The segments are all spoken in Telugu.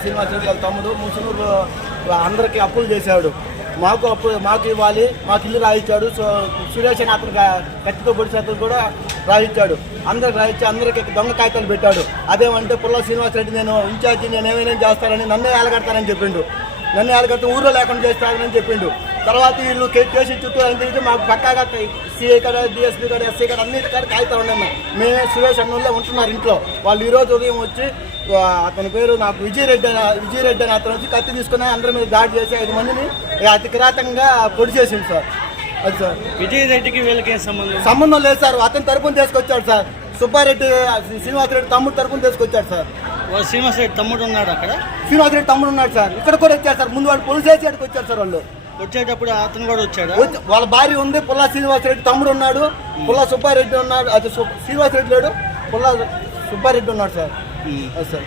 శ్రీనివాసరెడ్డి వాళ్ళ తమ్ముడు ముసునూరు అందరికీ అప్పులు చేశాడు. మాకు ఇవ్వాలి, మాకు ఇల్లు రాయించాడు. సో సురేష్ అని అతను కత్తితో పొడిచి అతను కూడా రాయించాడు. అందరికి రాయించి అందరికి దొంగ కాగితాలు పెట్టాడు. అదేమంటే పుల్ల శ్రీనివాసరెడ్డి నేను ఇన్ఛార్జి, నేను ఏమైనా చేస్తానని నన్నే ఏలగడతానని చెప్పిండు. నన్ను ఏలగడితే ఊళ్ళో లేకుండా చేస్తానని చెప్పిండు. తర్వాత వీళ్ళు కేసు చుట్టూ అని తిరిగితే మాకు పక్కాగా సిఐ కాడ, డిఎస్పీ కాడ, ఎస్ఐ కాడ అన్నిటి కాడ కాగితాలు ఉన్నాయి. మేమే సురేష్ అన్నోళ్ళే ఉంటున్నారు ఇంట్లో. వాళ్ళు ఈరోజు ఉదయం వచ్చి అతని పేరు నాకు విజయరెడ్డి అని అతను వచ్చి కత్తి తీసుకుని అందరి మీద దాడి చేసి 5 మందిని అతి కిరాతంగా పొడి చేసింది సార్. అది సార్ విజయరెడ్డికి వీళ్ళకి సంబంధం లేదు సార్. అతని తరపున తీసుకొచ్చాడు సార్. సుబ్బారెడ్డి శ్రీనివాసరెడ్డి తమ్ముడు తరపున తీసుకొచ్చాడు సార్. శ్రీనివాసరెడ్డి తమ్ముడు ఉన్నాడు అక్కడ. శ్రీనివాసరెడ్డి తమ్ముడు ఉన్నాడు సార్. ఇక్కడ కూడా వచ్చారు సార్. ముందు వాళ్ళు పోలీస్ స్టేషన్కి వచ్చారు సార్. వాళ్ళు వచ్చేటప్పుడు అతను కూడా వచ్చాడు. వాళ్ళ భార్య ఉంది, పుల్ల శ్రీనివాసరెడ్డి తమ్ముడు ఉన్నాడు, పుల్ల సుబ్బారెడ్డి ఉన్నాడు. అది శ్రీనివాసరెడ్డి లేడు, పుల్ల సుబ్బారెడ్డి ఉన్నాడు సార్. సార్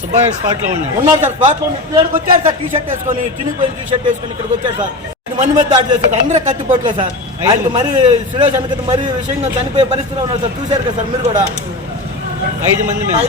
సుబ్బారెడ్డి స్పాట్లో ఉన్నాడు సార్. స్పాట్లో ఇక్కడికి వచ్చారు సార్. టీషర్ట్ వేసుకొని, చినిగిపోయిన టీషర్ట్ వేసుకొని ఇక్కడికి వచ్చారు సార్. 5 మంది మీద దాడి చేశారు. అందరూ కట్టిపోట్లేదు సార్. ఆయనకు మరీ సురేష్ అనుకుంటే మరీ విషయంగా చనిపోయే పరిస్థితిలో ఉన్నారు సార్. చూశారు కదా సార్ మీరు కూడా. 5 మంది నేను